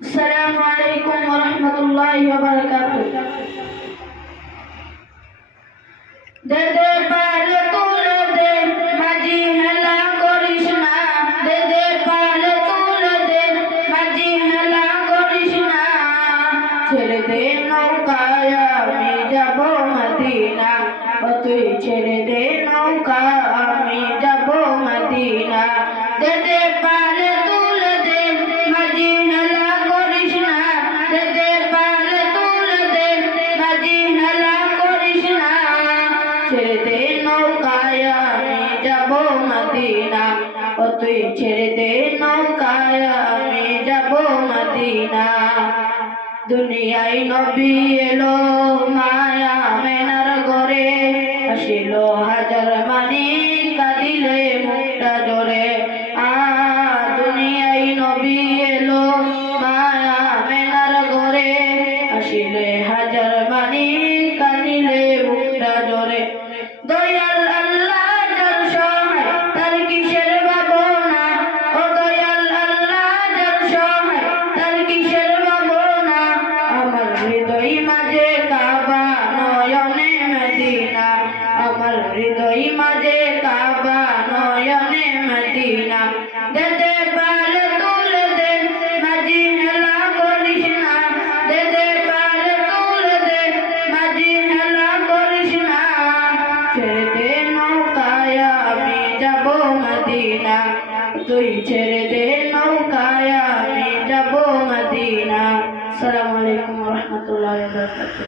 আসসালামু আলাইকুম ওয়া রাহমাতুল্লাহি ওয়া বারাকাতুহু। দে দে পার তুলে দে মাঝি হেলা করিস না, দে দে পার তুলে দে মাঝি হেলা করিস না। ছেড়ে দে নৌকায় আমি যাব মদিনা, ও তুই ছেড়ে দে নৌকা আমি যাব মদিনা। দে দে পার তুলে দে মাঝি হেলা করিস না, দে দে পার তুলে দে মাঝি হেলা করিস না। ছেড়ে দে নৌকায় আমি যাব মদিনা, ও তুই ছেড়ে দে নৌকায় আমি যাব মদিনা। দুনিয়ায় নবী এলো মায়া মেনার ঘরে, আসিল হাজার মানি কাঁদিলে মুক্তা জোরে। দুনিয়ায় নবী এলো মায়া মেনার ঘরে, আসিলে হাজার মানি কাঁদিলে মুক্তা জোরে। দয়াল আল্লাহ যার সহায় তার কিসের ভাবনা, ও দয়াল আল্লাহ যার সহায় তার কিসের ভাবনা। আমার হৃদয় মাঝে কাবা নয়নে মদিনা, আমার হৃদয় মাঝে কাবা নয়নে মদিনা। দে দে পার তুলে দে মাঝি হেলা করিস না, দে দে পার তুলে দে মাঝি হেলা করিস না। ছেড়ে দে নৌকায় আমি যাব মদিনা, তুই ছেড়ে দে নৌকায় আমি যাব মদিনা। আসসালামু আলাইকুম ওয়া রাহমাতুল্লাহি ওয়া বারাকাতুহু।